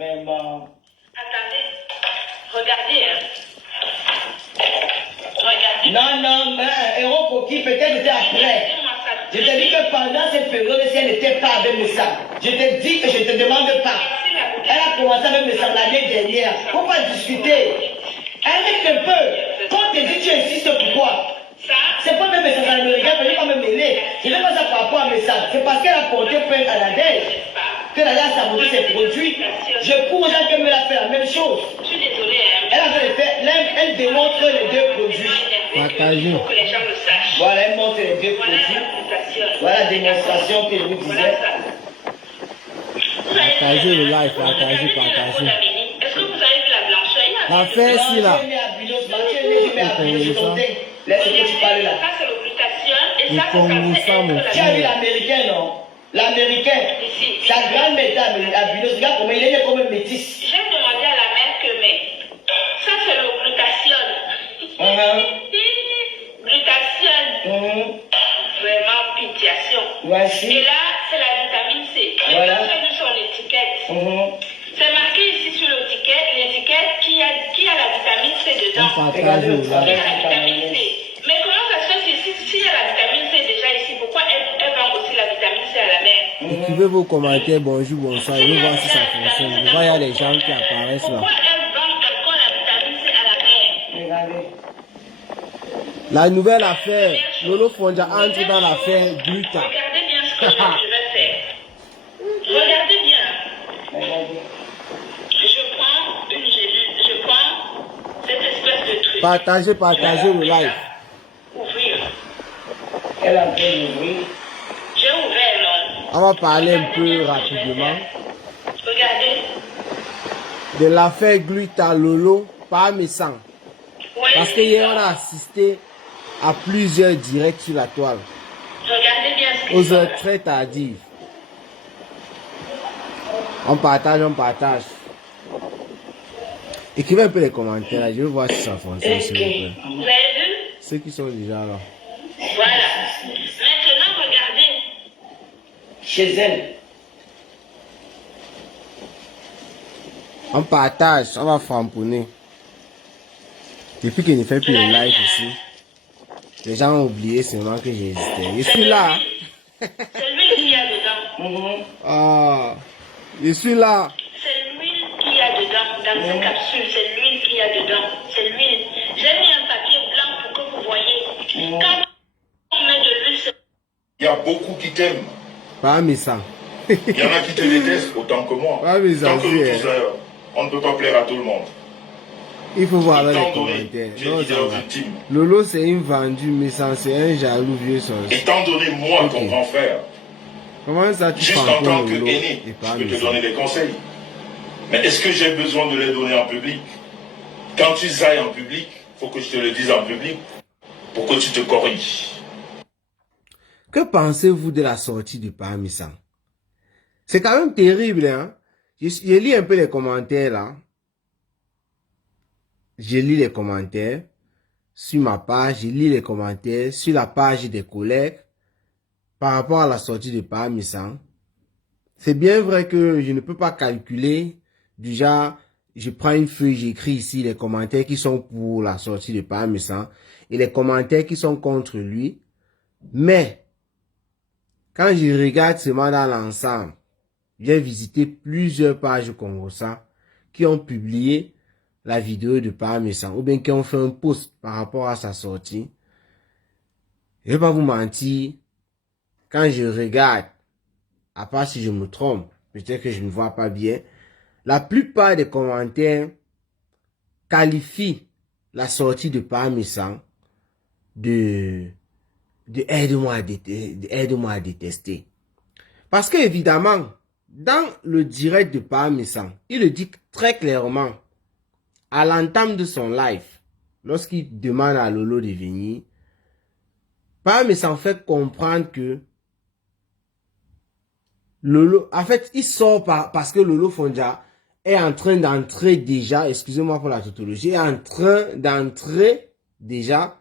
Vraiment. Attendez. Regardez, hein. Regardez. Non, mais Héros Coquille, peut-être c'était après. Je te dis que pendant cette période, si elle n'était pas avec Messa, je te dis que je ne te demande pas. Elle a commencé avec Messa l'année dernière. Faut pas discuter. Arrête un peu. Quand tu dis, tu insistes pourquoi? C'est pas même Messa américain, mais je ne vais pas me mêler. Je ne vais pas ça par rapport à Messa. C'est parce qu'elle a porté plainte à la DEL que la DEL a saboté ses produits. Je cours aux gens qu'elle me l'a fait la même chose. Je suis désolée, hein. Elle a fait elle démontre les deux produits. Il faut que les gens le sachent. Voilà, elle montre les deux Voilà produits. la présentation. Voilà la démonstration que je vous disais. Partagez le live, partagez. Est-ce que vous avez vu la blancheur? L'affaire, si là. Laisse que tu parles là. Ça, c'est l'occultation. Et Le ça, Congo, c'est ça, mon censé être Tu as vu l'américain, non? L'américain. Sa grande méthode à Binos, regarde comment il est né comme un métis. J'ai demandé à la mère que, mais ça, c'est l'occultation. Glutation. Vraiment, pitiation. Voici. Et là, c'est la vitamine C. Voilà. Quand j'ai vu son étiquette, c'est marqué ici sur l'étiquette qui a la vitamine C dedans. On Regardez partage le le travail live. La vitamine C. Mais comment ça se fait s'il y a la vitamine C déjà ici, pourquoi elle vend aussi la vitamine C à la mère? Écrivez vos commentaires, bonjour, bonsoir, je vais voir si ça fonctionne. Je vois, il y a des gens qui apparaissent là. Pourquoi elle vend encore la vitamine C à la mère? Regardez. La nouvelle affaire, Lolo Fonja entre dans l'affaire Gluta. Regardez bien ce que je vais faire. Regardez bien. Regardez. Je prends une gélule, je prends cette espèce de truc. Partagez le live. Ouvrir. Elle a bien ouvert. J'ai ouvert, non? On va parler un peu rapidement Regardez. de l'affaire Gluta Lolo par Messan. Ouais, Parce que hier on a assisté à plusieurs directs sur la toile, regardez bien ce aux que heures très tardives. On partage. Écrivez un peu les commentaires, là. Je veux voir si ça fonctionne, s'il vous plaît. vous avez vu? Ceux qui sont déjà là. Voilà. Maintenant, regardez. Chez elle. On partage, on va framponner. Depuis que je ne fais plus les lives ici, les gens ont oublié seulement que j'existais. Je suis là. C'est l'huile qu'il y a dedans. Ah, je suis là. C'est l'huile qu'il y a dedans. Dans cette capsule, c'est l'huile qu'il y a dedans. C'est l'huile. J'ai mis un papier blanc pour que vous voyez. Quand on met de l'huile, c'est... Il y a beaucoup qui t'aiment. Pas Messan. Il y en a qui te détestent autant que moi. Ah, mais ça, Tant que nous c'est, tous, on ne peut pas plaire à tout le monde. Il faut voir avec les Étant donné, commentaires. tu es Non, leader ça va. du team. Lolo, c'est une vendue, Messan, c'est un jaloux vieux sorcier. Étant donné, moi, Ok. ton grand frère, Comment ça, tu juste en framponnes tant que Lolo aîné, et je pas peux te Messan? donner des conseils. Mais est-ce que j'ai besoin de les donner en public? Quand tu zailles en public, il faut que je te le dise en public pour que tu te corriges. Que pensez-vous de la sortie du Parmesan? C'est quand même terrible, hein? Je lis un peu les commentaires, là. Je lis les commentaires sur ma page, je lis les commentaires sur la page des collègues par rapport à la sortie de Parmesan. C'est bien vrai que je ne peux pas calculer, du genre, je prends une feuille, j'écris ici les commentaires qui sont pour la sortie de Parmesan et les commentaires qui sont contre lui. Mais, quand je regarde seulement dans l'ensemble, j'ai visité plusieurs pages comme ça qui ont publié la vidéo de Parmesan ou bien qui ont fait un post par rapport à sa sortie. Je vais pas vous mentir, quand je regarde, à part si je me trompe, peut-être que je ne vois pas bien, la plupart des commentaires qualifient la sortie de Parmesan de aide-moi à détester. Parce que évidemment, dans le direct de Parmesan, il le dit très clairement à l'entame de son live, lorsqu'il demande à Lolo de venir. Parmesan fait comprendre que Lolo, en fait, il sort parce que Lolo Fonja est en train d'entrer déjà, excusez-moi pour la tautologie, est en train d'entrer déjà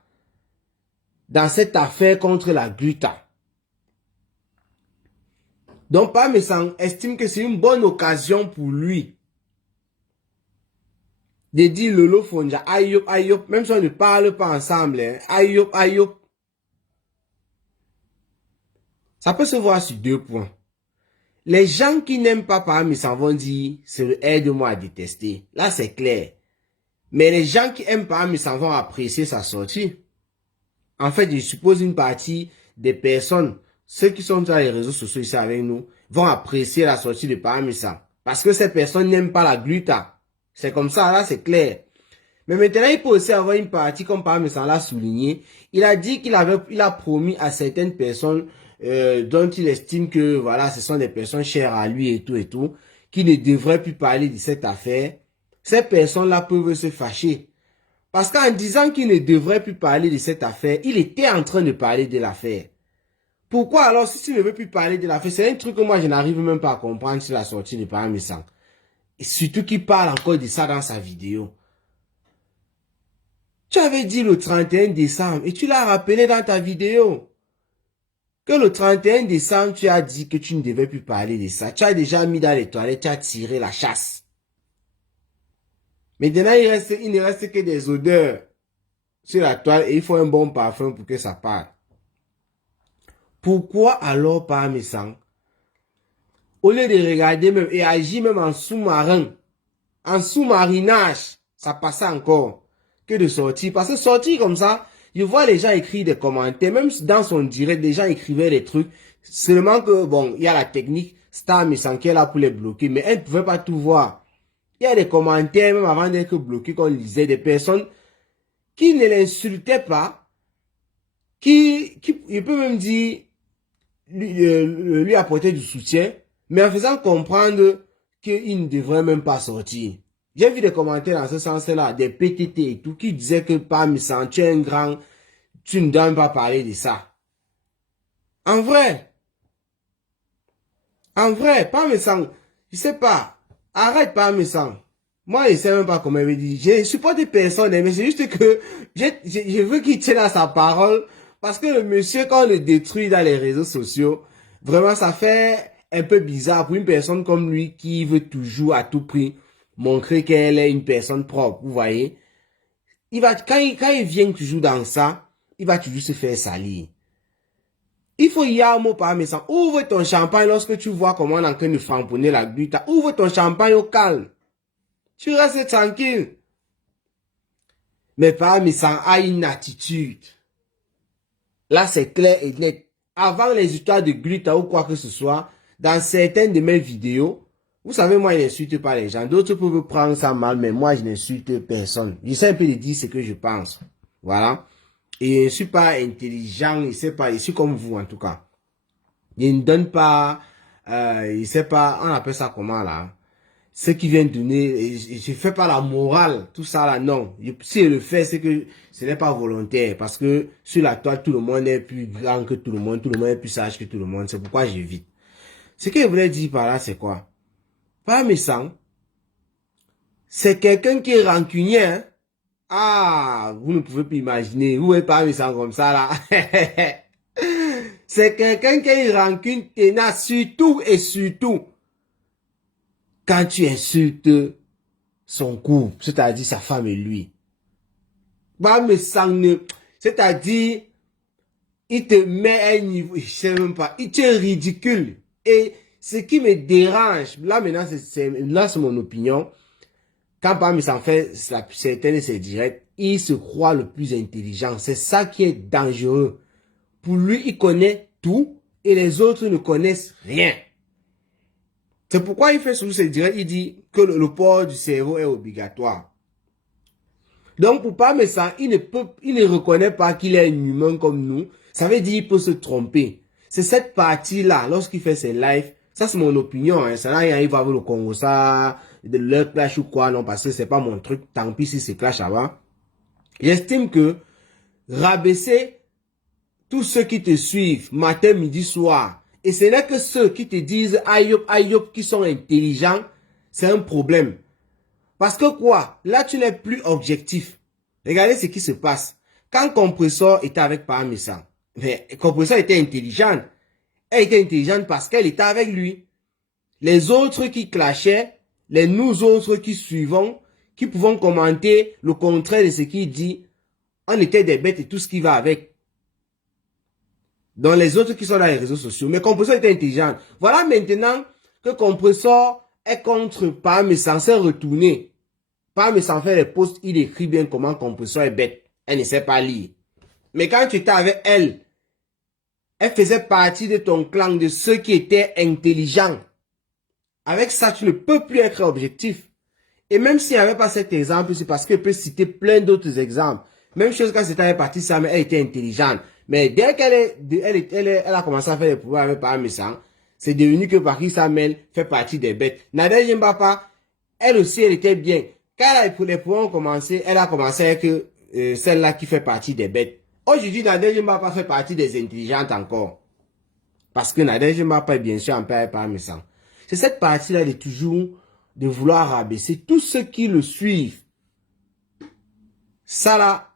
dans cette affaire contre la Gluta. Donc, Parmesan estime que c'est une bonne occasion pour lui de dire Lolo Fonja, aïe aïe, même si on ne parle pas ensemble, hein, aïe aïe. Ça peut se voir sur 2 points. Les gens qui n'aiment pas Paa s'en vont dire, c'est le aide-moi à détester. Là, c'est clair. Mais les gens qui aiment Paa s'en vont apprécier sa sortie. En fait, je suppose une partie des personnes, ceux qui sont sur les réseaux sociaux ici avec nous, vont apprécier la sortie de Paa. Parce que ces personnes n'aiment pas la gluta. C'est comme ça, là, c'est clair. Mais maintenant, il peut aussi avoir une partie, comme Paa l'a souligné. Il a dit qu'il a promis à certaines personnes dont il estime que, voilà, ce sont des personnes chères à lui et tout, qui ne devraient plus parler de cette affaire. Ces personnes-là peuvent se fâcher. Parce qu'en disant qu'il ne devrait plus parler de cette affaire, il était en train de parler de l'affaire. Pourquoi alors, si tu ne veux plus parler de l'affaire, c'est un truc que moi je n'arrive même pas à comprendre sur la sortie de Paa. Et surtout qu'il parle encore de ça dans sa vidéo. Tu avais dit le 31 décembre et tu l'as rappelé dans ta vidéo. Que le 31 décembre, tu as dit que tu ne devais plus parler de ça. Tu as déjà mis dans les toilettes, tu as tiré la chasse. Maintenant, il ne reste que des odeurs sur la toile et il faut un bon parfum pour que ça parte. Pourquoi alors Paa, au lieu de regarder même et agir même en sous-marin, en sous-marinage, ça passait encore que de sortir. Parce que sortir comme ça, je vois les gens écrire des commentaires, même dans son direct, les gens écrivaient des trucs. Seulement que, bon, il y a la technique, Star Missang qui est là pour les bloquer, mais elle ne pouvait pas tout voir. Il y a des commentaires, même avant d'être bloqué, qu'on lisait, des personnes qui ne l'insultaient pas, il peut même dire, lui apporter du soutien, mais en faisant comprendre qu'il ne devrait même pas sortir. J'ai vu des commentaires dans ce sens-là, des PTT et tout, qui disaient que Paa, tu es un grand, tu ne dois pas parler de ça. En vrai, Paa, je sais pas, arrête Paa. Moi, je sais même pas comment il veut dire. Je supporte personne, mais c'est juste que je veux qu'il tienne à sa parole, parce que le monsieur, quand on le détruit dans les réseaux sociaux, vraiment, ça fait un peu bizarre pour une personne comme lui qui veut toujours à tout prix montrer qu'elle est une personne propre, vous voyez. Quand il vient toujours dans ça, il va toujours se faire salir. Il faut y aller, Paa. Ouvre ton champagne lorsque tu vois comment on est en train de framponner la gluta. Ouvre ton champagne au calme. Tu restes tranquille. Mais Paa a une attitude. Là, c'est clair et net. Avant les histoires de gluta ou quoi que ce soit, dans certaines de mes vidéos, vous savez, moi, je n'insulte pas les gens. D'autres peuvent prendre ça mal, mais moi, je n'insulte personne. J'essaie un peu de dire ce que je pense. Voilà. Et je ne suis pas intelligent, je suis comme vous, en tout cas. Je ne donne pas, je sais pas, on appelle ça comment, là? Ce qui vient donner, je fais pas la morale, tout ça, là, non. Si je le fais, c'est que ce n'est pas volontaire. Parce que sur la toile, tout le monde est plus grand que tout le monde est plus sage que tout le monde. C'est pourquoi j'évite. Ce que je voulais dire par là, c'est quoi? Paa, c'est quelqu'un qui est rancunier, hein? Ah, vous ne pouvez plus imaginer. Vous voyez Paa comme ça, là. C'est quelqu'un qui a une rancune tenace, surtout et surtout quand tu insultes son couple, c'est-à-dire sa femme et lui. Paa, c'est-à-dire, il te met à un niveau, je sais même pas, il te ridicule. Et ce qui me dérange, là maintenant, c'est mon opinion. Quand Paa fait certaines de ses directs, il se croit le plus intelligent. C'est ça qui est dangereux. Pour lui, il connaît tout et les autres ne connaissent rien. C'est pourquoi il fait sur ses directs, il dit que le port du cerveau est obligatoire. Donc pour Paa, il ne reconnaît pas qu'il est un humain comme nous. Ça veut dire qu'il peut se tromper. C'est cette partie-là, lorsqu'il fait ses lives, ça c'est mon opinion, hein. Ça n'a rien à voir avec le Congo, ça, de leur clash ou quoi, non, parce que c'est pas mon truc, tant pis si c'est clash avant. J'estime que rabaisser tous ceux qui te suivent, matin, midi, soir, et ce n'est que ceux qui te disent aïop, qui sont intelligents, c'est un problème. Parce que quoi? Là, tu n'es plus objectif. Regardez ce qui se passe. Quand Compressor était avec Paa, mais Compressor était intelligente. Elle était intelligente parce qu'elle était avec lui. Les autres qui clashaient, nous autres qui suivons, qui pouvons commenter le contraire de ce qu'il dit. On était des bêtes et tout ce qui va avec. Dans les autres qui sont dans les réseaux sociaux. Mais Compressor était intelligent. Voilà maintenant que Compressor est contre Pam censé retourner. Pam sans faire les posts, il écrit bien comment Compressor est bête. Elle ne sait pas lire. Mais quand tu étais avec elle, elle faisait partie de ton clan, de ceux qui étaient intelligents. Avec ça, tu ne peux plus être objectif. Et même s'il n'y avait pas cet exemple, c'est parce qu'elle peut citer plein d'autres exemples. Même chose quand c'était avec Patrice Samuel, elle était intelligente. Mais dès qu'elle a commencé à faire les pouvoirs avec Parmesan, c'est devenu que Patrice Samuel fait partie des bêtes. Nadège Mbapa, elle aussi, elle était bien. Quand les pouvoirs ont commencé, elle a commencé avec celle-là qui fait partie des bêtes. Aujourd'hui, Nadège Mbapa fait partie des intelligentes encore. Parce que Nadège Mbapa est bien sûr en paix avec Parmesan. C'est cette partie-là de toujours de vouloir rabaisser tous ceux qui le suivent. Ça là,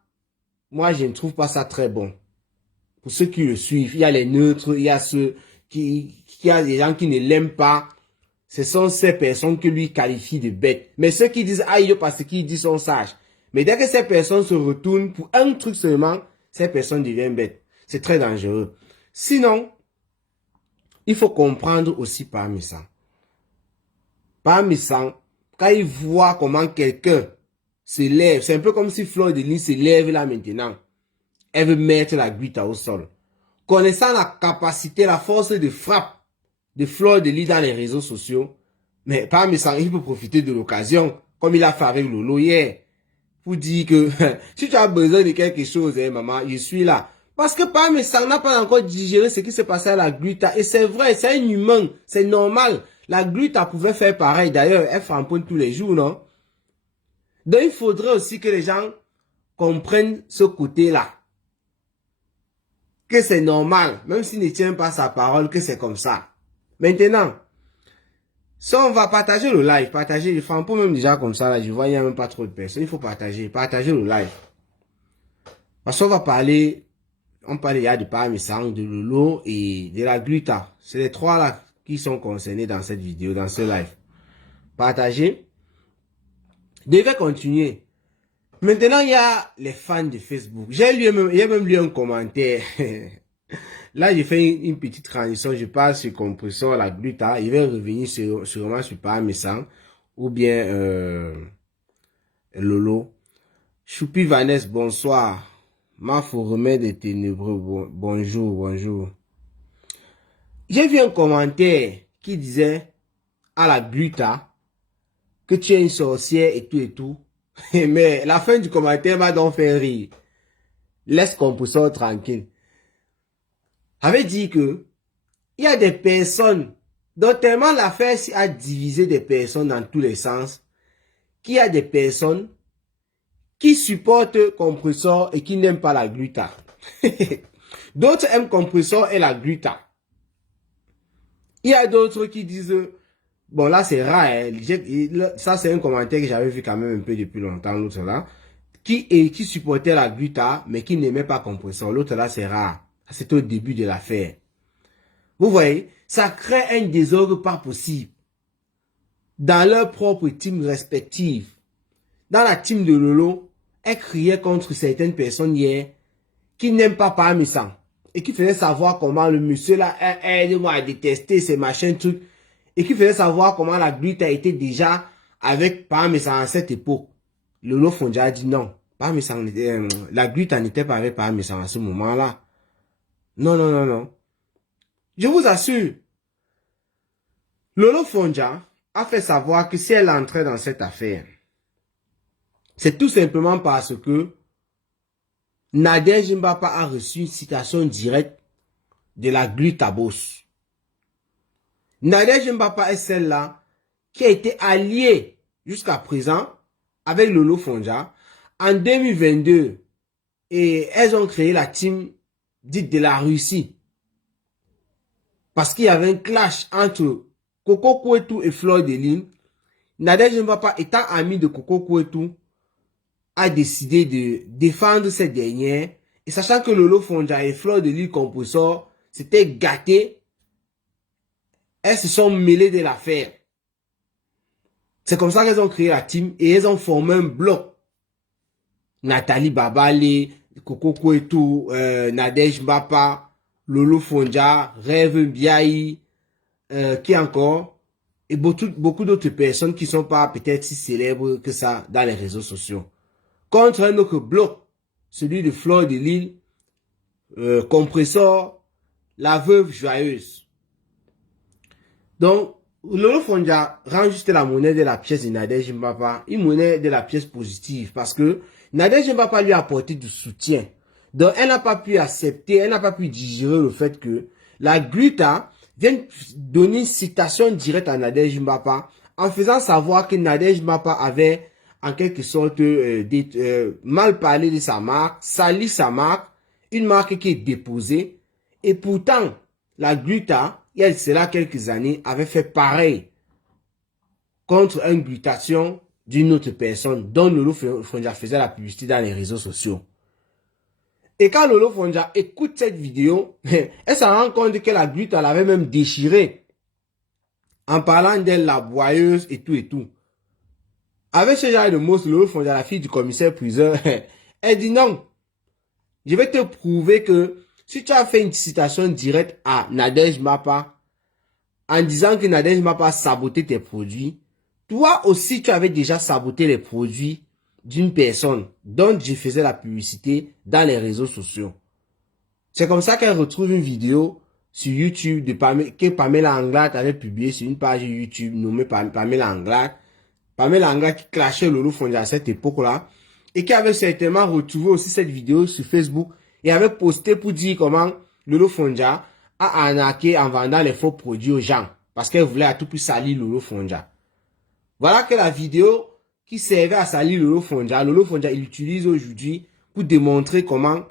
moi je ne trouve pas ça très bon. Pour ceux qui le suivent, il y a les neutres, il y a ceux il y a des gens qui ne l'aiment pas. Ce sont ces personnes que lui qualifie de bêtes. Mais ceux qui disent aïe parce qu'ils disent sont sages. Mais dès que ces personnes se retournent pour un truc seulement, ces personnes deviennent bêtes. C'est très dangereux. Sinon, il faut comprendre aussi Parmesan. Parmesan, quand il voit comment quelqu'un se lève, c'est un peu comme si Fleur de Lys se lève là maintenant. Elle veut mettre la Guita au sol. Connaissant la capacité, la force de frappe de Fleur de Lys dans les réseaux sociaux, mais Parmesan, il peut profiter de l'occasion, comme il a fait avec Lolo hier, pour dire que si tu as besoin de quelque chose, hein, maman, je suis là. Parce que Parmesan n'a pas encore digéré ce qui s'est passé à la Guita. Et c'est vrai, c'est un humain, c'est normal. La Guita pouvait faire pareil. D'ailleurs, elle framponne tous les jours, non? Donc, il faudrait aussi que les gens comprennent ce côté-là. Que c'est normal, même s'il ne tient pas sa parole, que c'est comme ça. Maintenant, si on va partager le live, partager, le framponne même déjà comme ça, là, je vois, il n'y a même pas trop de personnes. Il faut partager le live. Parce qu'on va parler, on parle il y a de Parmesan, de Lolo et de la Guita. C'est les trois là qui sont concernés dans cette vidéo, dans ce live. Partagez. Devez continuer. Maintenant, il y a les fans de Facebook. Il y a même lu un commentaire. Là, j'ai fait une petite transition. Je parle sur Compressor, la Guita. Il va revenir sûrement sur Parmesan ou bien Lolo. Choupi Vanessa, bonsoir. Mafo remède des ténébreux, bonjour. J'ai vu un commentaire qui disait à la Guita que tu es une sorcière et tout. Mais la fin du commentaire m'a donc fait rire. Laisse Compressor tranquille. Avait dit que il y a des personnes dont tellement l'affaire a divisé des personnes dans tous les sens qu'il y a des personnes qui supportent Compressor et qui n'aiment pas la Guita. D'autres aiment Compressor et la Guita. Il y a d'autres qui disent, bon là c'est rare, hein, ça c'est un commentaire que j'avais vu quand même un peu depuis longtemps, l'autre là, qui supportait la Guita mais qui n'aimait pas Compressor. L'autre là c'est rare, c'était au début de l'affaire. Vous voyez, ça crée un désordre pas possible. Dans leur propre team respective. Dans la team de Lolo, elle criait contre certaines personnes hier qui n'aiment pas Parmesan et qui faisaient savoir comment le monsieur là aide-moi à détester ces machins trucs et qui faisait savoir comment la Guita était déjà avec Parmesan à cette époque. Lolo Fonja a dit non, Parmesan, la Guita n'était pas avec Parmesan à ce moment-là. Non. Je vous assure, Lolo Fonja a fait savoir que si elle entrait dans cette affaire, c'est tout simplement parce que Nadège Mbapa a reçu une citation directe de la Guita Boss. Nadège Mbapa est celle-là qui a été alliée jusqu'à présent avec Lolo Fonja en 2022. Et elles ont créé la team dite de la Russie. Parce qu'il y avait un clash entre Coco Kouetou et Fleur de Lys. Nadège Mbapa étant ami de Coco Kouetou, a décidé de défendre cette dernière. Et sachant que Lolo Fonja et Fleur de Lys Compressor s'étaient gâtés, elles se sont mêlées de l'affaire. C'est comme ça qu'elles ont créé la team et elles ont formé un bloc. Nathalie Babale, Coco Kouetou, Nadège Mbapa, Lolo Fonja, Rêve Biaï, qui encore, et beaucoup d'autres personnes qui sont pas peut-être si célèbres que ça dans les réseaux sociaux. Contre un autre bloc, celui de Fleur de Lille, Compressor, la veuve joyeuse. Donc, Lolo Fonja rend juste la monnaie de la pièce de Nadège Mbapa, une monnaie de la pièce positive, parce que Nadège Mbapa lui a apporté du soutien. Donc, elle n'a pas pu accepter, elle n'a pas pu digérer le fait que la Gluta vienne donner une citation directe à Nadège Mbapa en faisant savoir que Nadège Mbapa avait en quelque sorte mal parlé de sa marque, sali sa marque, une marque qui est déposée. Et pourtant, la Gluta, il y a cela quelques années, avait fait pareil contre une glutation d'une autre personne dont Lolo Fonja faisait la publicité dans les réseaux sociaux. Et quand Lolo Fonja écoute cette vidéo, elle s'en rend compte que la Gluta l'avait même déchirée en parlant d'elle, la boyeuse et tout et tout. Avec ce genre de mots, Lolo Fonja, la fille du commissaire priseur, elle dit non. Je vais te prouver que si tu as fait une citation directe à Nadège Mbapa en disant que Nadège Mbapa a saboté tes produits, toi aussi tu avais déjà saboté les produits d'une personne dont je faisais la publicité dans les réseaux sociaux. C'est comme ça qu'elle retrouve une vidéo sur YouTube que Pamela Anglade avait publiée sur une page YouTube nommée Pamela Anglade. Pamela Anglade qui clashait Lolo Fonja à cette époque-là et qui avait certainement retrouvé aussi cette vidéo sur Facebook et avait posté pour dire comment Lolo Fonja a arnaqué en vendant les faux produits aux gens parce qu'elle voulait à tout prix salir Lolo Fonja. Voilà que la vidéo qui servait à salir Lolo Fonja, il l'utilise aujourd'hui pour démontrer comment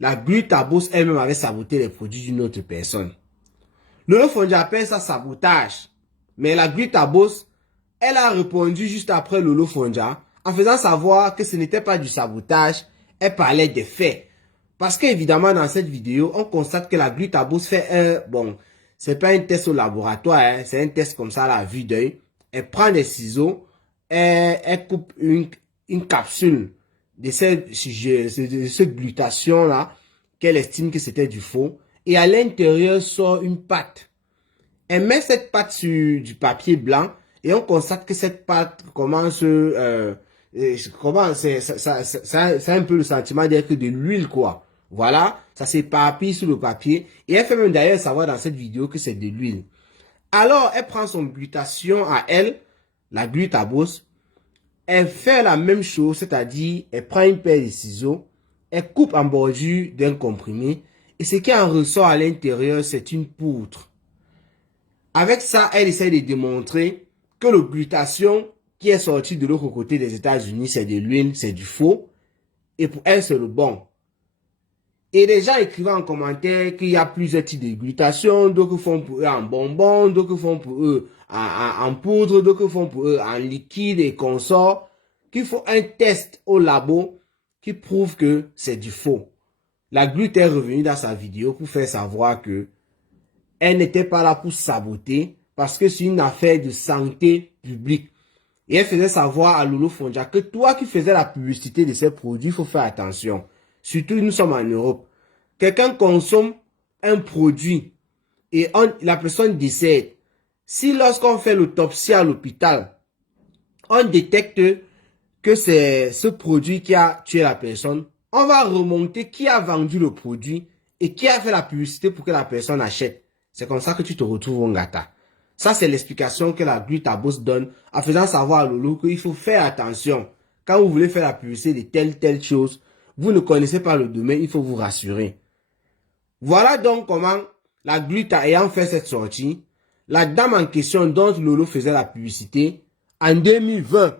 la Gluta Boss elle-même avait saboté les produits d'une autre personne. Lolo Fonja appelle ça sabotage, mais la Gluta Boss, elle a répondu juste après Lolo Fonja en faisant savoir que ce n'était pas du sabotage, elle parlait des faits. Parce qu'évidemment, dans cette vidéo, on constate que la Gluta Boss fait c'est pas un test au laboratoire, hein, c'est un test comme ça à la vue d'œil. Elle prend des ciseaux, elle coupe une capsule de cette glutation-là, qu'elle estime que c'était du faux. Et à l'intérieur sort une pâte. Elle met cette pâte sur du papier blanc et on constate que cette pâte commence... c'est un peu le sentiment d'être de l'huile, quoi. Voilà, ça s'éparpille sur le papier. Et elle fait même d'ailleurs savoir dans cette vidéo que c'est de l'huile. Alors, elle prend son glutation à elle, la Gluta Boss. Elle fait la même chose, c'est-à-dire, elle prend une paire de ciseaux, elle coupe en bordure d'un comprimé, et ce qui en ressort à l'intérieur, c'est une poudre. Avec ça, elle essaie de démontrer que le glutation qui est sorti de l'autre côté des États-Unis, c'est de l'huile, c'est du faux, et pour elle, c'est le bon. Et les gens écrivent en commentaire qu'il y a plusieurs types de glutation, d'autres font pour eux en bonbons, d'autres font pour eux en poudre, d'autres font pour eux en liquide et consorts, qu'il faut un test au labo qui prouve que c'est du faux. La Gluta est revenue dans sa vidéo pour faire savoir que elle n'était pas là pour saboter parce que c'est une affaire de santé publique. Et elle faisait savoir à Lolo Fonja que toi qui faisais la publicité de ces produits, il faut faire attention. Surtout, nous sommes en Europe. Quelqu'un consomme un produit et la personne décède. Si lorsqu'on fait l'autopsie à l'hôpital, on détecte que c'est ce produit qui a tué la personne, on va remonter qui a vendu le produit et qui a fait la publicité pour que la personne achète. C'est comme ça que tu te retrouves au Ngata. Ça, c'est l'explication que la Gluta Boss donne en faisant savoir à Lolo qu'il faut faire attention. Quand vous voulez faire la publicité de telle chose, vous ne connaissez pas le domaine, il faut vous rassurer. Voilà donc comment la Gluta ayant fait cette sortie, la dame en question dont Lolo faisait la publicité en 2020,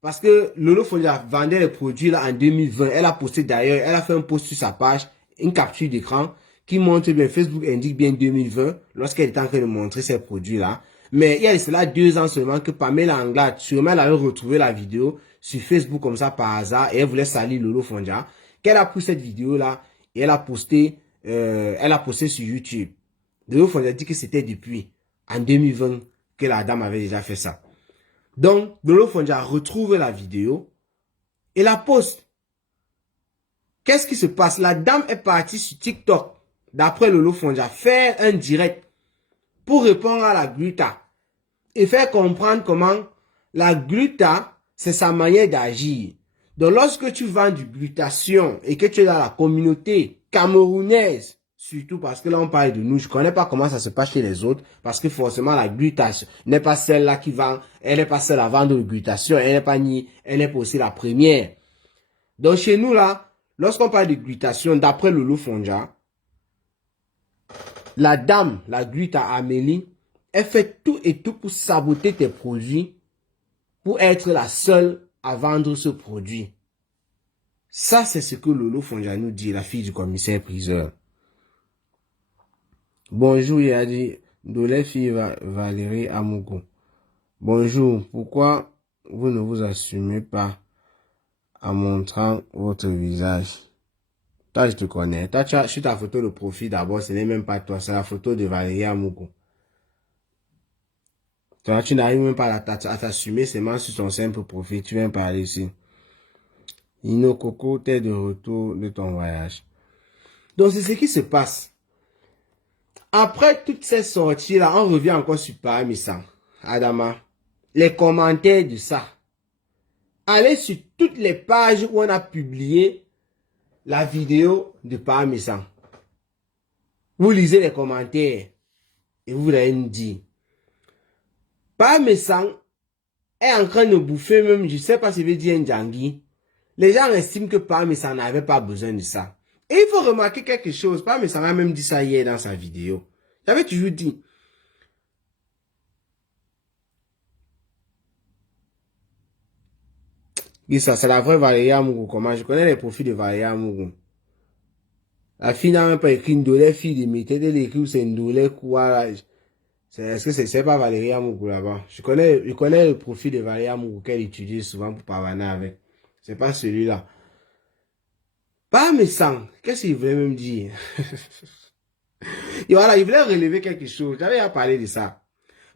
parce que Lolo Fonja vendait les produits là en 2020, elle a posté d'ailleurs, elle a fait un post sur sa page, une capture d'écran qui montre bien, Facebook indique bien 2020, lorsqu'elle est en train de montrer ces produits là. Mais il y a cela 2 ans seulement que Pamela Anglade, sûrement elle avait retrouvé la vidéo sur Facebook comme ça par hasard et elle voulait salir Lolo Fonja, qu'elle a pris cette vidéo là et elle a posté sur YouTube. Lolo Fonja dit que c'était depuis en 2020 que la dame avait déjà fait ça. Donc, Lolo Fonja retrouve la vidéo et la poste. Qu'est-ce qui se passe? La dame est partie sur TikTok, d'après Lolo Fonja, faire un direct pour répondre à la gluta et faire comprendre comment la gluta, c'est sa manière d'agir. Donc, lorsque tu vends du glutation et que tu es dans la communauté camerounaise, surtout parce que là, on parle de nous, je connais pas comment ça se passe chez les autres, parce que forcément, la glutation n'est pas celle-là qui vend, elle n'est pas celle à vendre de glutation, elle n'est pas aussi la première. Donc, chez nous, là, lorsqu'on parle de glutation, d'après Lolo Fonja, la dame, la gluta Amélie, elle fait tout et tout pour saboter tes produits, pour être la seule à vendre ce produit. Ça, c'est ce que Lolo Fonja nous dit, la fille du commissaire priseur. Bonjour, il a dit, Dolé fille Valérie Amougou. Bonjour, pourquoi vous ne vous assumez pas en montrant votre visage? Toi, je te connais. Toi, sur ta photo de profil, d'abord, ce n'est même pas toi, c'est la photo de Valérie Amougou. Toi, tu n'arrives même pas à t'assumer seulement sur ton simple profil. Tu viens parler ici. Ino Coco, t'es de retour de ton voyage. Donc, c'est ce qui se passe. Après toutes ces sorties-là, on revient encore sur Parmesan. Adama, les commentaires de ça. Allez sur toutes les pages où on a publié la vidéo de Parmesan. Vous lisez les commentaires et vous allez nous dire. Parmesan est en train de bouffer même, je ne sais pas si je vais dire Ndjangi. Les gens estiment que Parmesan n'avait pas besoin de ça. Et il faut remarquer quelque chose. Parmesan a même dit ça hier dans sa vidéo. J'avais toujours dit. Et ça, c'est la vraie Valérie Amougou. Comment je connais les profils de Valérie Amougou. La fille n'a même pas écrit Ndolé, fille de métier, elle écrit c'est Ndolé quoi. Est-ce que c'est pas Valérie Amougou là-bas? Je connais le profil de Valérie Amougou qu'elle utilise souvent pour parler avec. C'est pas celui-là. Parmesan, qu'est-ce qu'il voulait même dire? Et voilà, il voulait relever quelque chose. J'avais à parler de ça.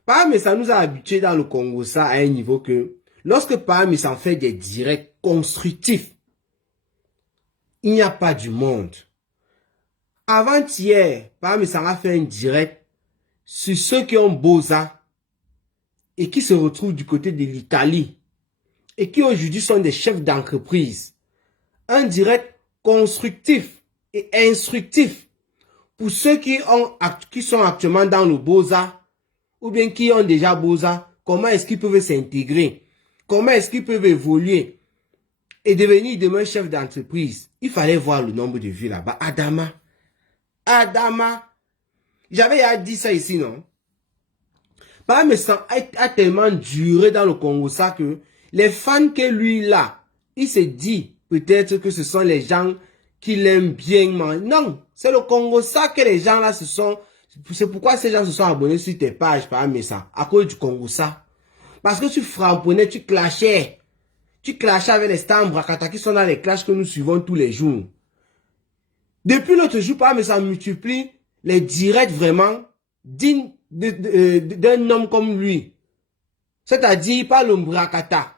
Parmesan nous a habitués dans le Congo ça à un niveau que lorsque Parmesan fait des directs constructifs, il n'y a pas du monde. Avant-hier, Parmesan a fait un direct sur ceux qui ont Boza et qui se retrouvent du côté de l'Italie et qui aujourd'hui sont des chefs d'entreprise. Un direct constructif et instructif pour ceux qui sont actuellement dans le Boza ou bien qui ont déjà Boza, comment est-ce qu'ils peuvent s'intégrer, comment est-ce qu'ils peuvent évoluer et devenir demain chef d'entreprise. Il fallait voir le nombre de vues là-bas. Adama, j'avais dit ça ici, non? Parmesan a tellement duré dans le Congo ça que les fans que lui là, il se dit peut-être que ce sont les gens qui l'aiment bien. Non, c'est le Congo ça que les gens là se sont. C'est pourquoi ces gens se sont abonnés sur tes pages Parmesan, à cause du Congo ça. Parce que tu frapponnais, tu clashais. Tu clashais avec les stars Brakata qui sont dans les clashs que nous suivons tous les jours. Depuis l'autre jour, Parmesan multiplie les directs vraiment dignes d'un homme comme lui. C'est-à-dire pas le Brakata.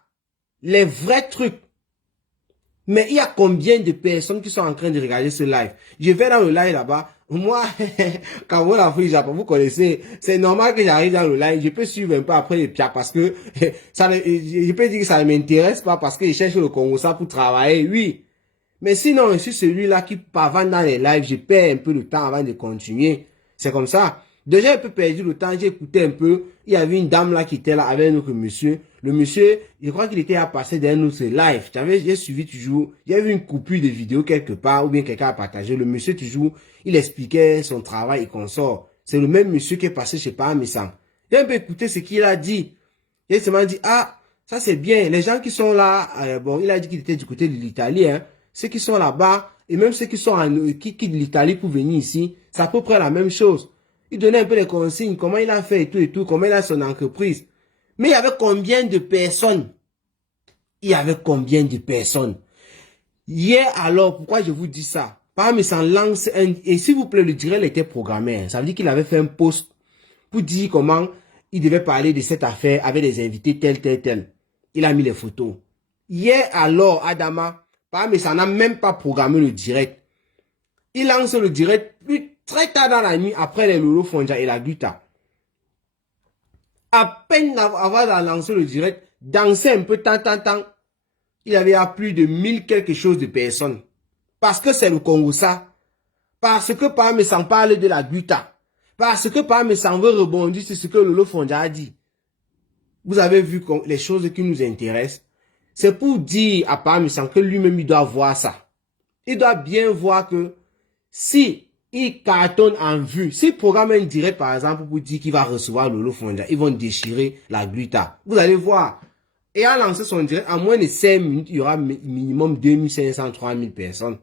Les vrais trucs. Mais il y a combien de personnes qui sont en train de regarder ce live? Je vais dans le live là-bas. Moi, quand vous l'Afrique Japon, vous connaissez, c'est normal que j'arrive dans le live. Je peux suivre un peu après les pieds parce que je peux dire que ça ne m'intéresse pas parce que je cherche le Congo ça pour travailler, oui. Mais sinon, je suis celui-là qui pavane dans les lives, je perds un peu de temps avant de continuer. C'est comme ça. Déjà, j'ai un peu perdu le temps, j'ai écouté un peu. Il y avait une dame là qui était là avec notre monsieur. Le monsieur, je crois qu'il était à passer derrière notre live. J'ai suivi toujours. Il y avait une coupure de vidéo quelque part ou bien quelqu'un a partagé. Le monsieur toujours, il expliquait son travail et qu'on sort. C'est le même monsieur qui est passé chez Parmesan. J'ai un peu écouté ce qu'il a dit. Il m'a dit, ah, ça c'est bien. Les gens qui sont là, bon, il a dit qu'il était du côté de l'Italie, hein. Ceux qui sont là-bas, et même ceux qui sont qui quittent l'Italie pour venir ici, c'est à peu près la même chose. Il donnait un peu les consignes, comment il a fait et tout, comment il a son entreprise. Mais il y avait combien de personnes? Il y avait combien de personnes? Hier alors, pourquoi je vous dis ça? Parmesan lance un, et s'il vous plaît, le direct était programmé. Ça veut dire qu'il avait fait un post pour dire comment il devait parler de cette affaire avec des invités tel. Il a mis les photos. Hier alors, Adama, mais ça n'a même pas programmé le direct. Il lance le direct très tard dans la nuit après les Lolo Fonja et la Guta. À peine avoir lancé le direct, danser un peu tant. Il y avait plus de 1000 quelque chose de personnes. Parce que c'est le Congo ça. Parce que Pamé s'en parle de la Guta. Parce que Pamé s'en veut rebondir sur ce que Lolo Fonja a dit. Vous avez vu les choses qui nous intéressent. C'est pour dire à Pamé que lui-même il doit voir ça. Il doit bien voir que si il cartonne en vue, s'il programme un direct par exemple pour dire qu'il va recevoir Lolo Fonja, ils vont déchirer la Guta. Vous allez voir. Et à lancer son direct, en moins de 5 minutes, il y aura minimum 2500, 3000 personnes.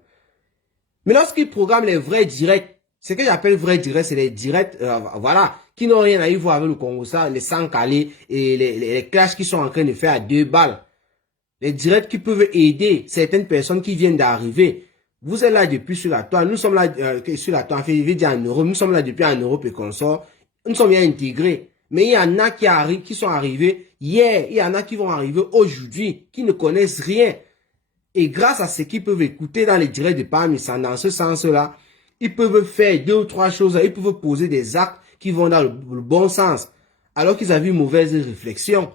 Mais lorsqu'il programme les vrais directs, ce que j'appelle vrais directs, c'est les directs, voilà, qui n'ont rien à y voir avec le Congo, ça, les sans calés et les clashs qui sont en train de faire à 2 balles. Les directs qui peuvent aider certaines personnes qui viennent d'arriver. Vous êtes là depuis sur la toile, nous sommes là sur la toile, en fait, je vais dire en Europe, nous sommes là depuis en Europe et qu'on sort, nous sommes bien intégrés. Mais il y en a qui arrivent, qui sont arrivés hier, il y en a qui vont arriver aujourd'hui, qui ne connaissent rien. Et grâce à ce qu'ils peuvent écouter dans les directs de Pamé-San, dans ce sens-là, ils peuvent faire 2 ou 3 choses, ils peuvent poser des actes qui vont dans le bon sens, alors qu'ils avaient une mauvaise réflexion.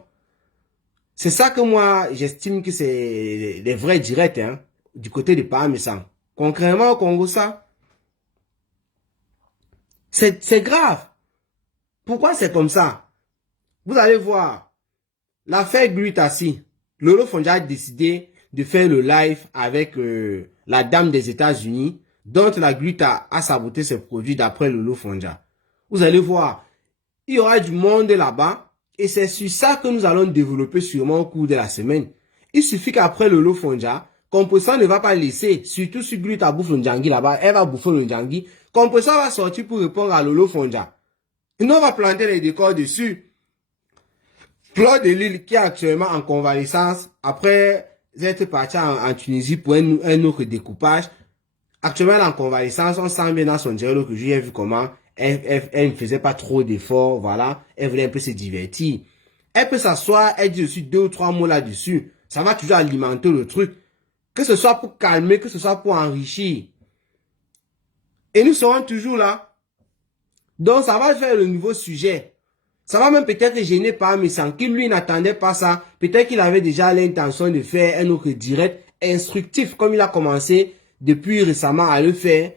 C'est ça que moi, j'estime que c'est les vrais directs, hein, du côté de Pamé-San. Concrètement au Congo, ça, c'est grave. Pourquoi c'est comme ça? Vous allez voir, l'affaire Glutassi, Lolo Fonja a décidé de faire le live avec la dame des États-Unis, dont la Gluta a saboté ses produits d'après Lolo Fonja. Vous allez voir, il y aura du monde là-bas, et c'est sur ça que nous allons développer sûrement au cours de la semaine. Il suffit qu'après Lolo Fonja, Compressor ne va pas laisser, surtout si Gluta bouffe le Ndjangi là-bas, elle va bouffer le Ndjangi. Compressor va sortir pour répondre à Lolo Fonja. Et nous, on va planter les décors dessus. Claude Delisle, qui est actuellement en convalescence, après être parti en Tunisie pour un autre découpage, actuellement en convalescence, on sent bien dans son dialogue que j'ai vu comment elle ne faisait pas trop d'efforts, voilà, elle voulait un peu se divertir. Elle peut s'asseoir, elle dit aussi 2 ou 3 mots là-dessus. Ça va toujours alimenter le truc. Que ce soit pour calmer, que ce soit pour enrichir. Et nous serons toujours là. Donc, ça va faire le nouveau sujet. Ça va même peut-être gêner Pamé-San, qui lui n'attendait pas ça. Peut-être qu'il avait déjà l'intention de faire un autre direct instructif, comme il a commencé depuis récemment à le faire.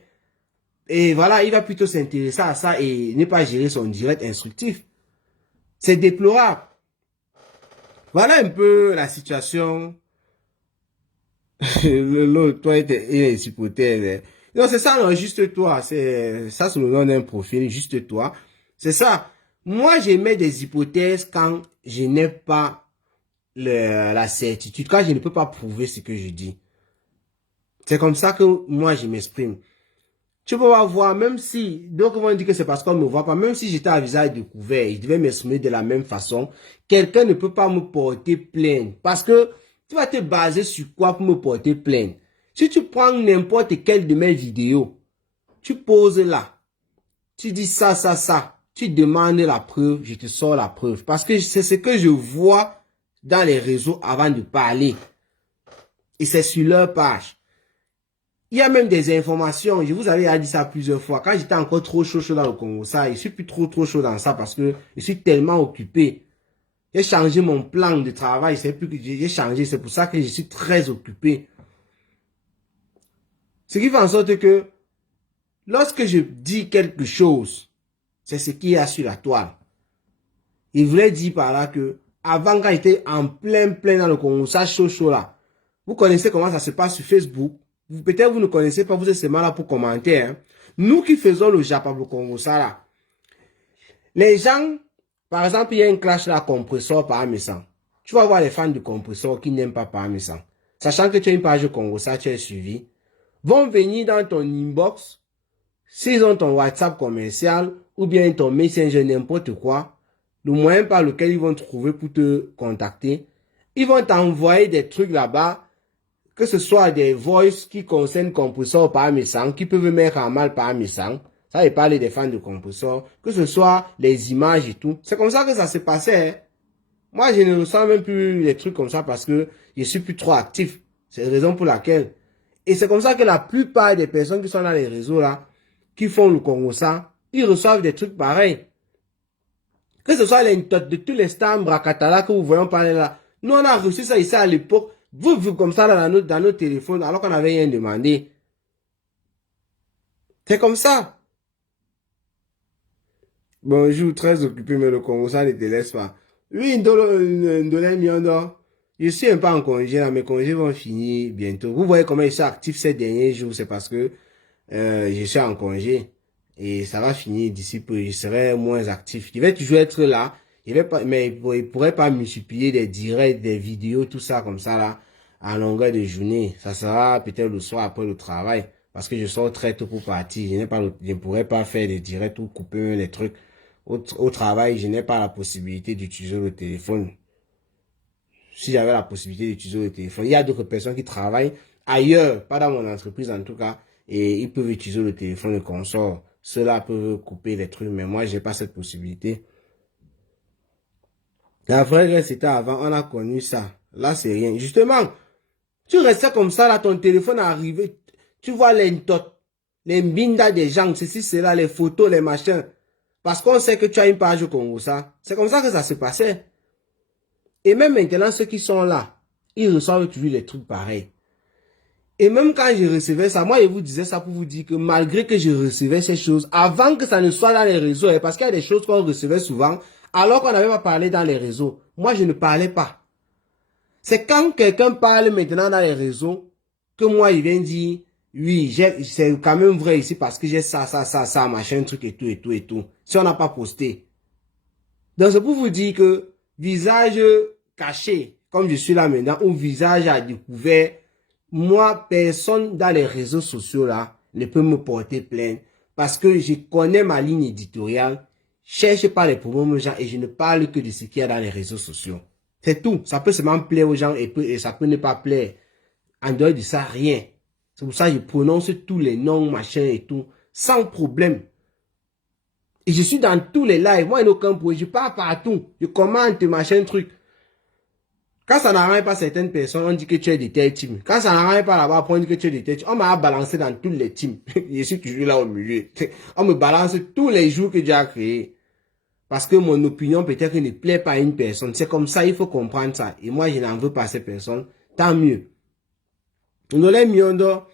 Et voilà, il va plutôt s'intéresser à ça et ne pas gérer son direct instructif. C'est déplorable. Voilà un peu la situation. L'autre, toi, il est hypothèse. Non, c'est ça, non, juste toi. Ça, c'est le nom d'un profil, juste toi. C'est ça. Moi, j'émets des hypothèses quand je n'ai pas la certitude, quand je ne peux pas prouver ce que je dis. C'est comme ça que moi, je m'exprime. Tu peux pas voir, même si, donc on va dire que c'est parce qu'on ne me voit pas, même si j'étais à visage découvert, je devais m'exprimer de la même façon, quelqu'un ne peut pas me porter plainte. Parce que tu vas te baser sur quoi pour me porter plainte? Si tu prends n'importe quelle de mes vidéos, tu poses là, tu dis ça, tu demandes la preuve, je te sors la preuve. Parce que c'est ce que je vois dans les réseaux avant de parler. Et c'est sur leur page. Il y a même des informations, je vous avais dit ça plusieurs fois, quand j'étais encore trop chaud dans le Congo, ça, je suis plus trop chaud dans ça parce que je suis tellement occupé. J'ai changé mon plan de travail, c'est plus que j'ai changé, c'est pour ça que je suis très occupé. Ce qui fait en sorte que, lorsque je dis quelque chose, c'est ce qu'il y a sur la toile. Il voulait dire par là que, avant quand j'étais en plein dans le Congo, ça chaud là, vous connaissez comment ça se passe sur Facebook. Peut-être vous ne connaissez pas, vous êtes seulement là pour commenter. Hein. Nous qui faisons le Japon pour Congo, ça là. Les gens, par exemple, il y a un clash là, Compressor Pamé-San. Tu vas voir les fans de Compressor qui n'aiment pas Pamé-San. Sachant que tu as une page Congo, ça tu as suivi. Vont venir dans ton inbox, s'ils ont ton WhatsApp commercial, ou bien ton Messenger, n'importe quoi, le moyen par lequel ils vont trouver pour te contacter. Ils vont t'envoyer des trucs là-bas, que ce soit des voices qui concernent Compressor Pamé-San, qui peuvent mettre en mal Pamé-San. Ça il parle des fans de compresseur, que ce soit les images et tout. C'est comme ça que ça se passait. Hein. Moi, je ne ressens même plus les trucs comme ça parce que je suis plus trop actif. C'est la raison pour laquelle. Et c'est comme ça que la plupart des personnes qui sont dans les réseaux là, qui font le Congo ça, ils reçoivent des trucs pareils. Que ce soit les de tous les stars bracatala que vous voyez parler là. Nous, on a reçu ça ici à l'époque. Vous comme ça là, dans nos téléphones, alors qu'on n'avait rien demandé. C'est comme ça. Bonjour, très occupé, mais le Congo, ça ne te laisse pas. Oui, je suis un peu en congé, là, mes congés vont finir bientôt. Vous voyez comment je suis actif ces derniers jours, c'est parce que je suis en congé. Et ça va finir d'ici peu, je serai moins actif. Je vais toujours être là, mais il pourrait pas multiplier des directs, des vidéos, tout ça comme ça là, à longueur de journée. Ça sera peut-être le soir après le travail, parce que je sors très tôt pour partir. Je ne pourrais pas faire des directs ou couper les trucs. Au travail, je n'ai pas la possibilité d'utiliser le téléphone. Si j'avais la possibilité d'utiliser le téléphone, il y a d'autres personnes qui travaillent ailleurs, pas dans mon entreprise en tout cas, et ils peuvent utiliser le téléphone, le consort. Ceux-là peuvent couper les trucs, mais moi, j'ai pas cette possibilité. La vraie guerre, c'était avant, on a connu ça. Là, c'est rien. Justement, tu restais comme ça, là, ton téléphone est arrivé, tu vois les ntots, les mbinda des gens, ceci, cela, les photos, les machins. Parce qu'on sait que tu as une page au Congo, ça. C'est comme ça que ça se passait. Et même maintenant, ceux qui sont là, ils reçoivent toujours des trucs pareils. Et même quand je recevais ça, moi je vous disais ça pour vous dire que malgré que je recevais ces choses, avant que ça ne soit dans les réseaux, parce qu'il y a des choses qu'on recevait souvent, alors qu'on n'avait pas parlé dans les réseaux, moi je ne parlais pas. C'est quand quelqu'un parle maintenant dans les réseaux, que moi il vient dire, oui, c'est quand même vrai ici parce que j'ai ça, machin, truc et tout. Si on n'a pas posté. Donc c'est pour vous dire que visage caché, comme je suis là maintenant, ou visage à découvert, moi, personne dans les réseaux sociaux là ne peut me porter plainte parce que je connais ma ligne éditoriale. Cherche pas les problèmes aux gens et je ne parle que de ce qu'il y a dans les réseaux sociaux. C'est tout. Ça peut seulement plaire aux gens et ça peut ne pas plaire. En dehors de ça, rien. C'est pour ça que je prononce tous les noms, machin et tout, sans problème. Et je suis dans tous les lives. Moi, il n'y a aucun problème. Je pars partout. Je commente, machin, truc. Quand ça n'arrange pas certaines personnes, on dit que tu es de tel team. Quand ça n'arrange pas là-bas, on dit que tu es de tel team. On m'a balancé dans tous les teams. Je suis toujours là au milieu. On me balance tous les jours que Dieu a créé. Parce que mon opinion peut-être ne plaît pas à une personne. C'est comme ça, il faut comprendre ça. Et moi, je n'en veux pas à ces personnes. Tant mieux. Ndolé Miondo,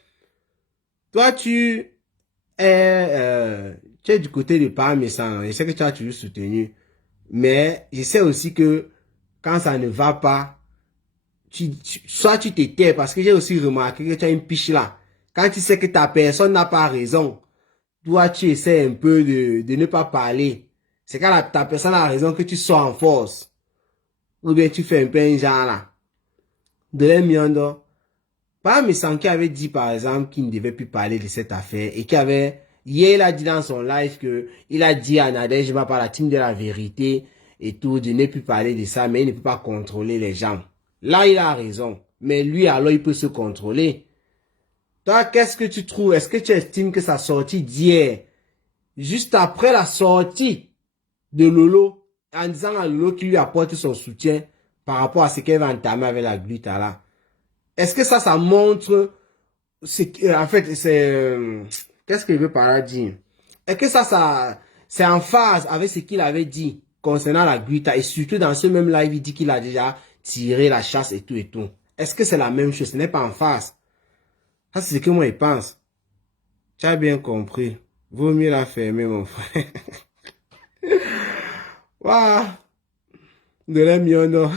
toi, tu es du côté de Parmesan. Je sais que tu as toujours soutenu. Mais je sais aussi que quand ça ne va pas, soit tu te tais, parce que j'ai aussi remarqué que tu as une piche là. Quand tu sais que ta personne n'a pas raison, toi tu essaies un peu de ne pas parler. C'est quand ta personne a raison que tu sors en force. Ou bien tu fais un peu un genre là. De l'Emiondo. Parmesan qui avait dit par exemple qu'il ne devait plus parler de cette affaire et qui avait, hier il a dit dans son live que il a dit à Nadège par la team de la vérité et tout, de ne plus parler de ça, mais il ne peut pas contrôler les gens. Là, il a raison. Mais lui, alors, il peut se contrôler. Toi, qu'est-ce que tu trouves? Est-ce que tu estimes que sa sortie d'hier, juste après la sortie de Lolo, en disant à Lolo qu'il lui apporte son soutien par rapport à ce qu'elle va entamer avec la gluta là, est-ce que ça montre, en fait, c'est, qu'est-ce qu'il veut par là dire? Est-ce que c'est en phase avec ce qu'il avait dit concernant la gluta et surtout dans ce même live, il dit qu'il a déjà tiré la chasse et tout. Est-ce que c'est la même chose? Ce n'est pas en face. Ça, c'est ce que moi, je pense. Tu as bien compris. Vaut mieux la fermer, mon frère. Waouh. De l'Emiondo.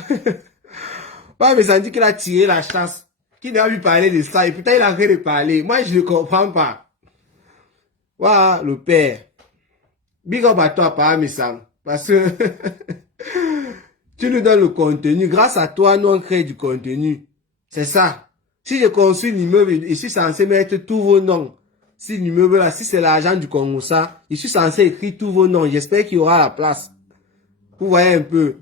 Ouais, mais ça dit qu'il a tiré la chasse. Qu'il n'a pu parler de ça. Et putain, il a rien de parler. Moi, je ne comprends pas. Waouh, le père. Big up à toi, Parmesan. Parce que tu nous donnes le contenu. Grâce à toi, nous on crée du contenu. C'est ça. Si je construis l'immeuble, je suis censé mettre tous vos noms. Si l'immeuble là, si c'est l'argent du Congo, ça, je suis censé écrire tous vos noms. J'espère qu'il y aura la place. Vous voyez un peu.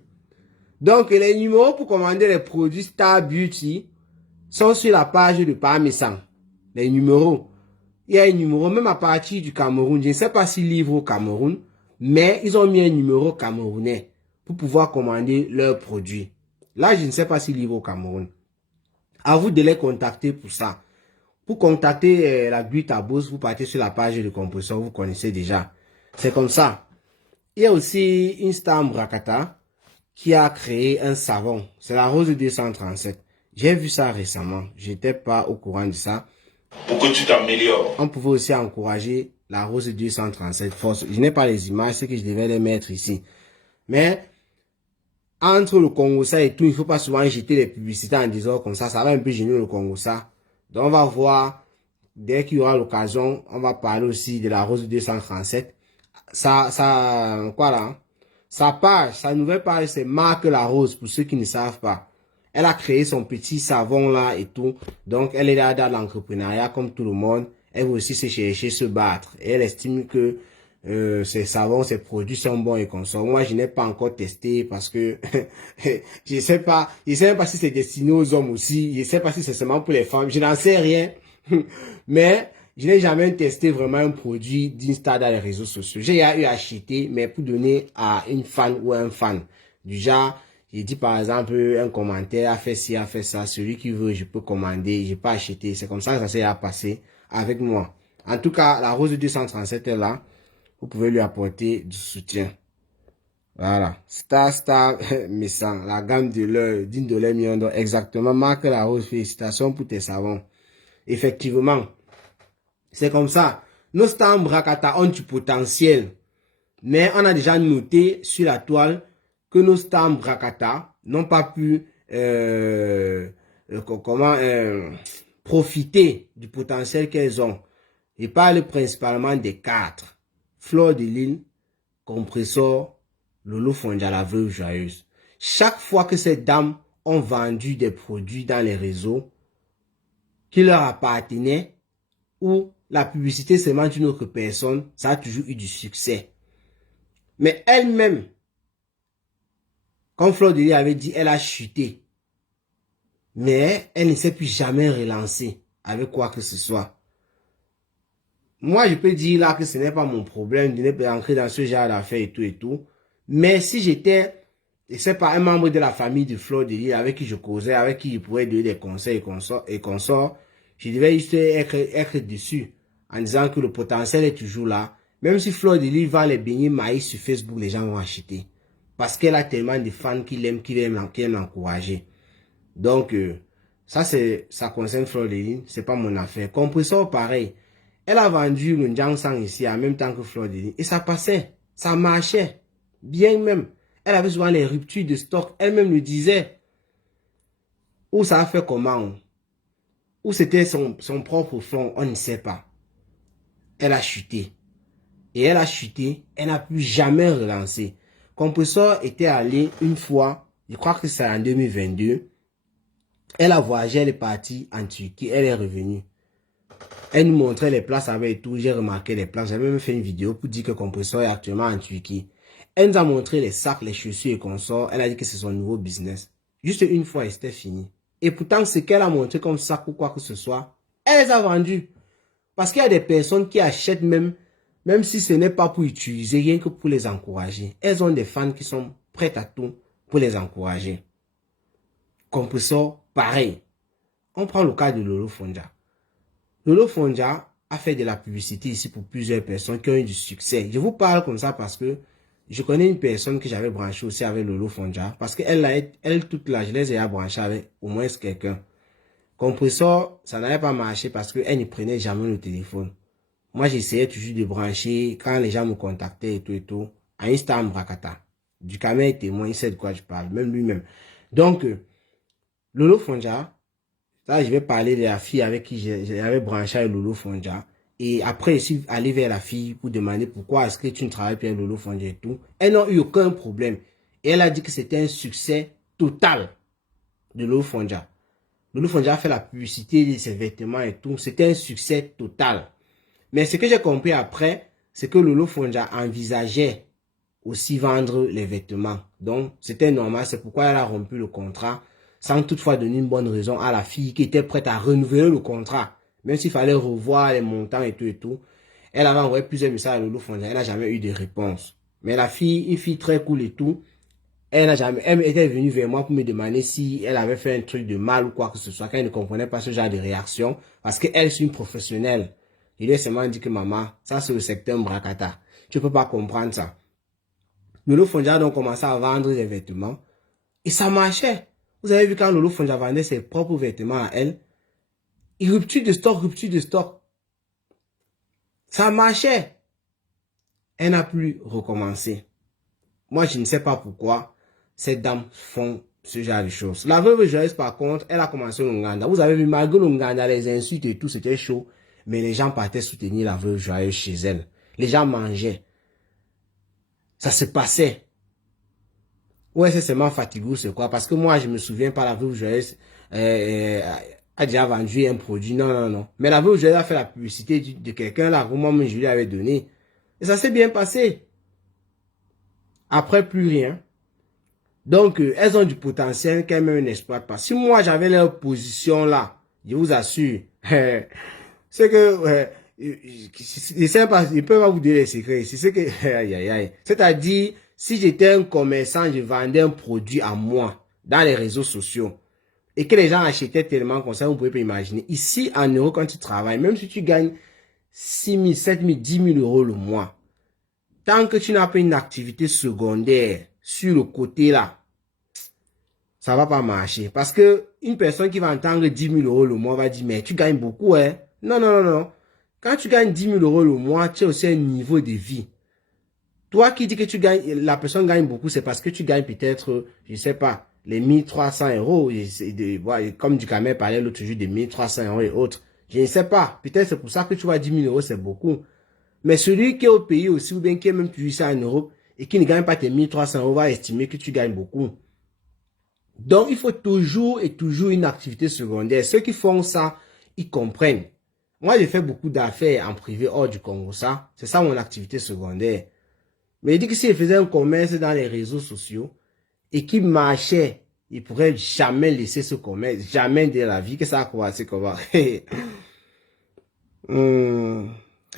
Donc, les numéros pour commander les produits Star Beauty sont sur la page de Parmesan. Les numéros. il y a un numéro, même à partir du Cameroun. Je ne sais pas s'ils livrent au Cameroun, mais ils ont mis un numéro camerounais pour pouvoir commander leurs produits. Là, je ne sais pas s'ils livrent au Cameroun. À vous de les contacter pour ça. Pour contacter la butte à Beauce, vous partez sur la page de compresseur, vous connaissez déjà. C'est comme ça. Il y a aussi une star Mbrakata qui a créé un savon. C'est la Rose 237. J'ai vu ça récemment. J'étais pas au courant de ça. Pour que tu t'améliores. On pouvait aussi encourager la Rose 237 force. Je n'ai pas les images, c'est que je devais les mettre ici. Mais entre le Congo ça et tout, il ne faut pas souvent jeter les publicités en disant comme ça va un peu gêner le Congo ça. Donc on va voir, dès qu'il y aura l'occasion, on va parler aussi de la Rose 237. Quoi là? Sa page, sa nouvelle page, c'est Marque la Rose, pour ceux qui ne savent pas. Elle a créé son petit savon là et tout. Donc, elle est là dans l'entrepreneuriat comme tout le monde. Elle veut aussi se chercher, se battre. Et elle estime que ces savons, ces produits sont bons et consommés. Moi, je n'ai pas encore testé parce que je sais même pas si c'est destiné aux hommes aussi. Je sais pas si c'est seulement pour les femmes. Je n'en sais rien. Mais je n'ai jamais testé vraiment un produit d'Insta dans les réseaux sociaux. J'ai eu acheté, mais pour donner à une fan ou un fan. Du genre, j'ai dit par exemple un commentaire, a fait ci, a fait ça. Celui qui veut, je peux commander, je peux acheter. C'est comme ça que ça s'est passé avec moi. En tout cas, la Rose 237 est là. Vous pouvez lui apporter du soutien. Voilà. Star, Messant, la gamme de l'heure, d'une de millions d'euros. Exactement. Marque la Rose, félicitations pour tes savons. Effectivement. C'est comme ça. Nos stars Mbrakata ont du potentiel. Mais on a déjà noté sur la toile que nos stars Mbrakata n'ont pas pu profiter du potentiel qu'elles ont. Je parle principalement des 4. Fleur de Lille, Compressor, Lolo Fondia, la veuve joyeuse. Chaque fois que ces dames ont vendu des produits dans les réseaux qui leur appartenaient ou la publicité seulement d'une autre personne, ça a toujours eu du succès. Mais elle-même, comme Fleur de Lille avait dit, elle a chuté. Mais elle ne s'est plus jamais relancée avec quoi que ce soit. Moi, je peux dire là que ce n'est pas mon problème de ne pas entrer dans ce genre d'affaires et tout et tout. Mais si j'étais, je sais pas, un membre de la famille de Fleur de Lille avec qui je causais, avec qui je pourrais donner des conseils et consorts, je devais juste être dessus en disant que le potentiel est toujours là. Même si Fleur de Lille vend les beignets maïs sur Facebook, les gens vont acheter. Parce qu'elle a tellement de fans qui l'aiment, qui aiment l'encourager. Donc, ça concerne Fleur de Lille, c'est pas mon affaire. Compressor, pareil. Elle a vendu le Njang Sang ici en même temps que Fleur de Lille. Et ça passait, ça marchait. Bien même. Elle avait souvent les ruptures de stock. Elle-même le disait. Ou ça a fait comment? Ou c'était son propre fond, on ne sait pas. Elle a chuté. Et elle a chuté, elle n'a plus jamais relancé. Compressor était allé une fois, je crois que c'est en 2022. Elle a voyagé, elle est partie en Turquie, elle est revenue. Elle nous montrait les places avec tout, j'ai remarqué les places. J'avais même fait une vidéo pour dire que Compressor est actuellement en Turquie. Elle nous a montré les sacs, les chaussures et consorts. Elle a dit que c'est son nouveau business. Juste une fois et c'était fini. Et pourtant, ce qu'elle a montré comme sac ou quoi que ce soit, elle les a vendus. Parce qu'il y a des personnes qui achètent même si ce n'est pas pour utiliser, rien que pour les encourager. Elles ont des fans qui sont prêtes à tout pour les encourager. Compressor, pareil. On prend le cas de Lolo Fondia. Lolo Fondia a fait de la publicité ici pour plusieurs personnes qui ont eu du succès. Je vous parle comme ça parce que je connais une personne que j'avais branchée aussi avec Lolo Fondia. Parce qu'elle toute là, je les ai branchés avec au moins quelqu'un. Compressor, ça n'avait pas marché parce qu'elle ne prenait jamais le téléphone. Moi, j'essayais toujours de brancher quand les gens me contactaient et tout, à Insta Mbrakata. Du caméra est témoin, il sait de quoi je parle, même lui-même. Donc, Lolo Fondia, là, je vais parler de la fille avec qui j'avais branché avec Lolo Fondia. Et après, je suis allé vers la fille pour demander pourquoi est-ce que tu ne travailles plus avec Lolo Fondia et tout. Elle n'a eu aucun problème. Et elle a dit que c'était un succès total de Lolo Fondia. Lolo Fondia a fait la publicité de ses vêtements et tout. C'était un succès total. Mais ce que j'ai compris après, c'est que Lolo Fondia envisageait aussi vendre les vêtements. Donc, c'était normal. C'est pourquoi elle a rompu le contrat sans toutefois donner une bonne raison à la fille qui était prête à renouveler le contrat. Même s'il fallait revoir les montants et tout. Elle avait envoyé plusieurs messages à Lolo Fonja. Elle n'a jamais eu de réponse. Mais la fille, une fille très cool et tout, elle était venue vers moi pour me demander si elle avait fait un truc de mal ou quoi que ce soit, qu'elle ne comprenait pas ce genre de réaction, parce qu'elle est une professionnelle. Il lui a seulement dit que maman, ça c'est le secteur Mbrakata. Tu peux pas comprendre ça. Lolo Fonja a donc commencé à vendre des vêtements et ça marchait. Vous avez vu quand Lolo Fonja vendait ses propres vêtements à elle, et rupture de stock. Ça marchait. Elle n'a plus recommencé. Moi, je ne sais pas pourquoi ces dames font ce genre de choses. La veuve joyeuse, par contre, elle a commencé au Nganda. Vous avez vu, malgré le Nganda, les insultes et tout, c'était chaud. Mais les gens partaient soutenir la veuve joyeuse chez elle. Les gens mangeaient. Ça se passait. Ouais, c'est seulement fatigueux, c'est quoi? Parce que moi, je me souviens pas, la veuve joyeuse a déjà vendu un produit. Non. Mais la veuve joyeuse a fait la publicité de quelqu'un là, où moi, je lui avais donné. Et ça s'est bien passé. Après, plus rien. Donc, elles ont du potentiel qu'elles-mêmes n'exploitent pas. Si moi, j'avais leur position là, je vous assure, c'est que, je sais pas, je peux pas vous dire les secrets. C'est ce que, c'est-à-dire, si j'étais un commerçant, je vendais un produit à moi dans les réseaux sociaux et que les gens achetaient tellement comme ça, vous pouvez pas imaginer. Ici, en euros, quand tu travailles, même si tu gagnes 6 000, 7 000, 10 000 euros le mois, tant que tu n'as pas une activité secondaire sur le côté là, ça va pas marcher. Parce que une personne qui va entendre 10 000 euros le mois va dire, mais tu gagnes beaucoup, hein? Non. Quand tu gagnes 10 000 euros le mois, tu as aussi un niveau de vie. Toi qui dis que tu gagnes, la personne gagne beaucoup, c'est parce que tu gagnes peut-être, je sais pas, les 1300 euros. Comme Ducamel parlait l'autre jour de 1300 euros et autres. Je ne sais pas. Peut-être c'est pour ça que tu vois 10 000 euros, c'est beaucoup. Mais celui qui est au pays aussi, ou bien qui est même plus ça en Europe, et qui ne gagne pas tes 1300 euros, va estimer que tu gagnes beaucoup. Donc, il faut toujours une activité secondaire. Ceux qui font ça, ils comprennent. Moi, j'ai fait beaucoup d'affaires en privé hors du Congo, ça. C'est ça mon activité secondaire. Mais il dit que s'il faisait un commerce dans les réseaux sociaux, et qu'il marchait, il pourrait jamais laisser ce commerce, jamais de la vie, que ça a commencé comment. Elle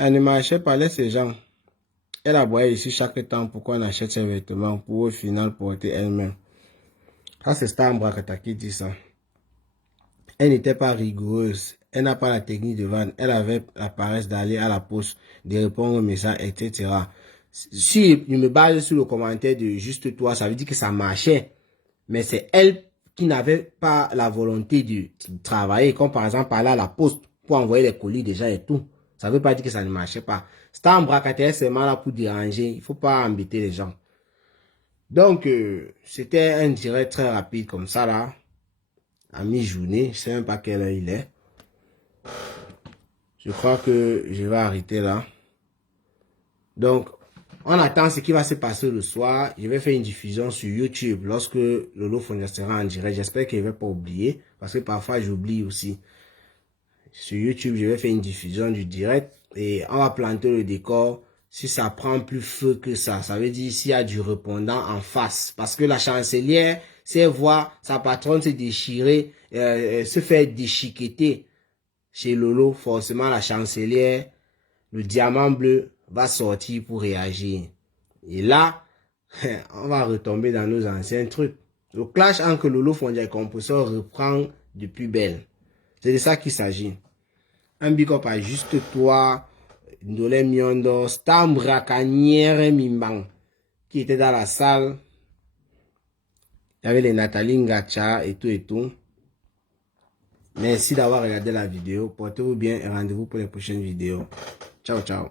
ne marchait pas, laisse ces gens. Elle aboyait ici chaque temps pour qu'on achète ses vêtements pour au final porter elle-même. Ça, c'est Star Mbrakata qui dit ça. Elle n'était pas rigoureuse. Elle n'a pas la technique de vendre. Elle avait la paresse d'aller à la poste, de répondre aux messages, etc. Si je me base sur le commentaire de juste toi, ça veut dire que ça marchait. Mais c'est elle qui n'avait pas la volonté de travailler, comme par exemple aller à la poste pour envoyer les colis déjà et tout. Ça ne veut pas dire que ça ne marchait pas. Star Mbrakata est seulement là pour déranger. Il ne faut pas embêter les gens. Donc, c'était un direct très rapide comme ça là. À mi-journée. Je ne sais même pas quelle heure il est. Je crois que je vais arrêter là. Donc, on attend ce qui va se passer le soir. Je vais faire une diffusion sur YouTube lorsque Lolo Fonja sera en direct. J'espère qu'il ne va pas oublier. Parce que parfois, j'oublie aussi. Sur YouTube, je vais faire une diffusion du direct. Et on va planter le décor. Si ça prend plus feu que ça, ça veut dire s'il y a du répondant en face. Parce que la chancelière, si elle voit sa patronne se déchirer, se faire déchiqueter chez Lolo, forcément la chancelière, le diamant bleu va sortir pour réagir. Et là, on va retomber dans nos anciens trucs. Le clash entre Lolo Fonja et Compressor reprend de plus belle. C'est de ça qu'il s'agit. Un big up à juste toi, Ndolé Miondo, Star Mbrakanière Mimbang, qui était dans la salle. Il y avait les Nathalie Ngacha et tout. Merci d'avoir regardé la vidéo. Portez-vous bien et rendez-vous pour les prochaines vidéos. Ciao.